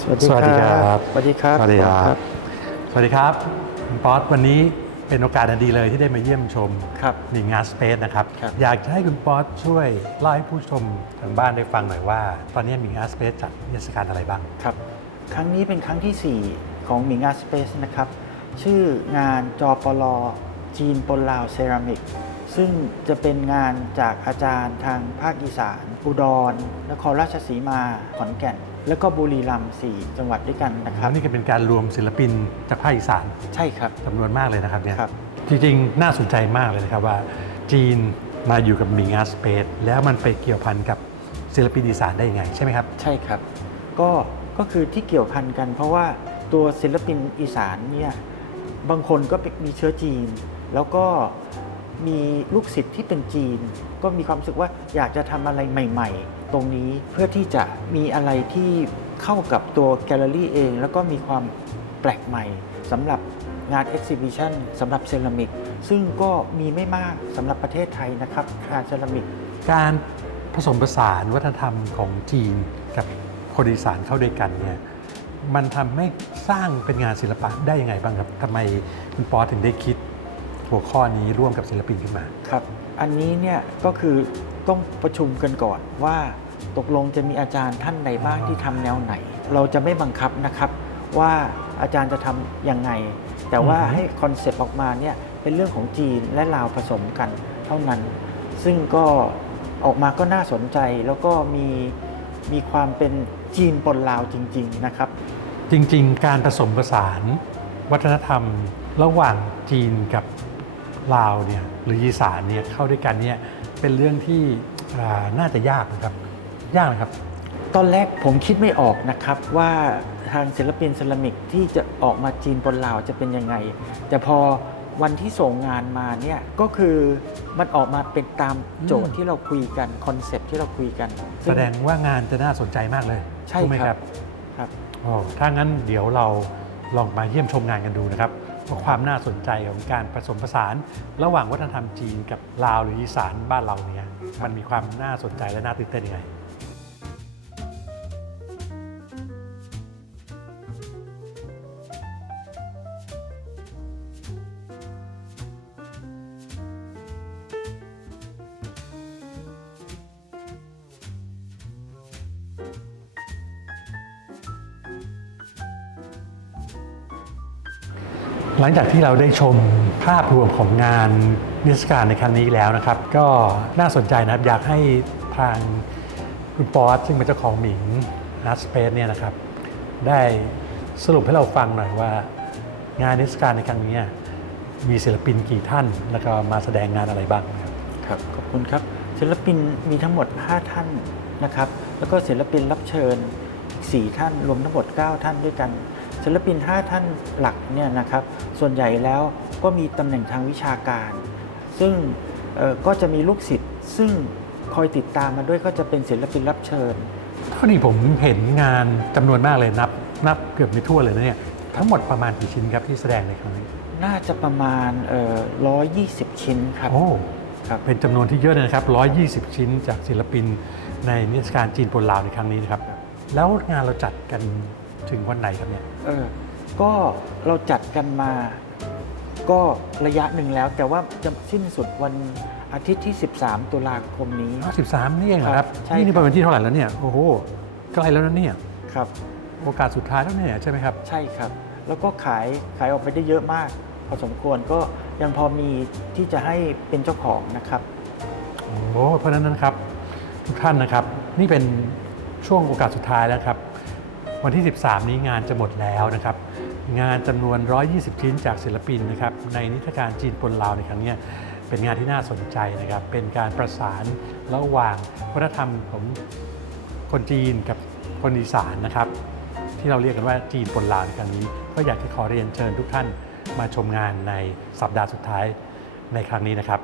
สวัสดีสวัสดีครับ สวัสดีครับ สวัสดีครับ สวัสดีครับคุณป๊อตวันนี้เป็นโอกาสอันดีเลยที่ได้มาเยี่ยมชมครับหนิงงานสเปซนะครับครับอยากจะให้คุณป๊อตช่วยเล่าให้ผู้ชมทางบ้านได้ฟังหน่อยว่า ตอนนี้มีงานสเปซจัดนิทรรศการอะไรบ้างครับ ครั้งนี้เป็นครั้งที่ 4 ของมิงอาสเปซนะครับ ชื่องานจอปลอจีนปนลาวเซรามิก ซึ่งจะเป็นงานจากอาจารย์ทางภาคอีสาน อุดรนครราชสีมา ขอนแก่น แล้วก็บุรีรัมย์สี่จังหวัดด้วยกันนะคครัรับบนี่ก็เป็นการรวมศิลปินจากภาคอีสานใช่ครับ จำนวนมากเลยนะครับเนี่ยครับ จริงๆ น่าสนใจมากเลยนะครับว่า จีนมาอยู่กับมิงอาสเปซแล้วมันไปเกี่ยวพันกับศิลปินอีสานได้ยังไงใช่ไหมครับ ใช่ครับ ก็ ก็คือที่เกี่ยวพันกัน เพราะว่าตัวศิลปินอีสานเนี่ย บางคนก็เป็นมีเชื้อจีน แล้วก็ มีลูกศิษย์ที่เป็นจีน ก็มีความรู้สึกว่าอยากจะทำอะไรใหม่ ๆ ตรงนี้เพื่อที่จะมีอะไรที่เข้ากับตัวแกลเลอรี่เอง แล้วก็มีความแปลกใหม่สำหรับงาน Exhibition สำหรับเซรามิก ซึ่งก็มีไม่มากสำหรับประเทศไทยนะครับงานเซรามิก การผสมผสานวัฒนธรรมของจีนกับคนอีสานเข้าด้วยกันเนี่ยมันทำให้สร้างเป็นงานศิลปะได้ยังไงบ้างครับทำไมคุณปอถึงได้คิด หัวข้อนี้ร่วมกับศิลปินขึ้นมา ครับ อันนี้เนี่ยก็คือต้องประชุมกันก่อนว่าตกลงจะมีอาจารย์ท่านใดบ้างที่ทำแนวไหน เราจะไม่บังคับนะครับว่าอาจารย์จะทำยังไง แต่ว่าอือฮึให้คอนเซปต์ออกมาเนี่ยเป็นเรื่องของจีนและลาวผสมกันเท่านั้น ซึ่งก็ออกมาก็น่าสนใจแล้วก็มีมีความเป็นจีนปนลาวจริง ๆนะครับ จริง ๆ การผสมผสานวัฒนธรรมระหว่างจีนกับ ลาวเนี่ยหรืออีสานเนี่ยเข้าด้วยกันเนี่ยเป็นเรื่องที่อ่าน่าจะยากนะครับ ยากไหมครับ ตอนแรกผมคิดไม่ออกนะครับว่าทางศิลปินเซรามิกที่จะออกมาจีนปนลาวจะเป็นยังไง แต่พอวันที่ส่งงานมาเนี่ยก็คือมันออกมาเป็นตามโจทอืย์มที่เราคุยกันคอนเซปต์ที่เราคุยกัน แสดงว่างานจะน่าสนใจมากเลย ใช่ถูกไหมคครัรับบครับโอ้ถ้างั้นเดี๋ยวเราลองมาเยี่ยมชมงานกันดูนะครับว่า ความน่าสนใจของการผสมผสาน ระหว่างวัฒนธรรมจีนกับลาวหรืออีสานบ้านเราเนี่ยมันมีความน่าสนใจและน่าตื่นเต้นยังไง หลังจากที่เราได้ชมภาพรวมของงานนิทรรศการในครั้งนี้แล้วนะครับ ก็น่าสนใจนะครับอยากให้ทางคุณปอสซึ่งเป็นเจ้าของหมิงอาร์ตสเปซเนี่ยนะครับ ได้สรุปให้เราฟังหน่อยว่า งานนิทรรศการในครั้งนี้มีศิลปินกี่ท่าน แล้วก็มาแสดงงานอะไรบ้างครับครับขอบคุณครับศิลปินมีทั้งหมด 5 ท่านนะครับ แล้วก็ศิลปินรับเชิญอีก4ท่านรวมทั้งหมด 9 ท่านด้วยกัน ศิลปิน 5 ท่านหลักเนี่ยนะครับ ส่วนใหญ่แล้วก็มีตำแหน่งทางวิชาการ ซึ่งเอ่อก็จะมีลูกศิษย์ซึ่งคอยติดตามมาด้วยก็จะเป็นศิลปินรับเชิญ เท่านี้ผมเห็นงานจำนวนมากเลยนับนับเกือบไม่ทั่วเลยนะเนี่ยทั้งหมดประมาณกี่ชิ้นครับที่แสดงในครั้งนี้ น่าจะประมาณเอ่อ120ชิ้นครับโอ้ครับเป็นจำนวนที่เยอะเลยนะครับ120ชิ้นจากศิลปินในนิทรรศการจีนปนลาวในครั้งนี้นะครับ แล้วงานเราจัดกันถึงวันไหนครับเนี่ยเออ ก็เราจัดกันมาก็ระยะหนึ่งแล้ว แต่ว่าจะสิ้นสุดวันอาทิตย์ที่ 13 ตุลาคมนี้ 13 นี่เองเหรอครับใช่นี่นี่ครับเป็นวันที่เท่าไหร่แล้วเนี่ย โอ้โหใกล้แล้วนะเนี่ย ครับ โอกาสสุดท้ายแล้วเนี่ยใช่ไหมครับ ใช่ครับ แล้วก็ขายขายออกไปได้เยอะมาก พอสมควรก็ยังพอมีที่จะให้เป็นเจ้าของนะครับ โอ้โหเพราะฉะนั้นนะครับ ทุกท่านนะครับ นี่เป็นช่วงโอกาสสุดท้ายแล้วครับ วันที่ 13 นี้งานจะหมดแล้วนะครับ งานจำนวน 120 ชิ้นจากศิลปินนะครับ ในนิทรรศการจีนปนลาวในครั้งนี้เป็นงานที่น่าสนใจนะครับ เป็นการประสานระหว่างวัฒนธรรมของคนจีนกับคนอีสานนะครับ ที่เราเรียกกันว่าจีนปนลาวในครั้งนี้ ก็อยากจะขอเรียนเชิญทุกท่านมาชมงานในสัปดาห์สุดท้ายในครั้งนี้นะครับ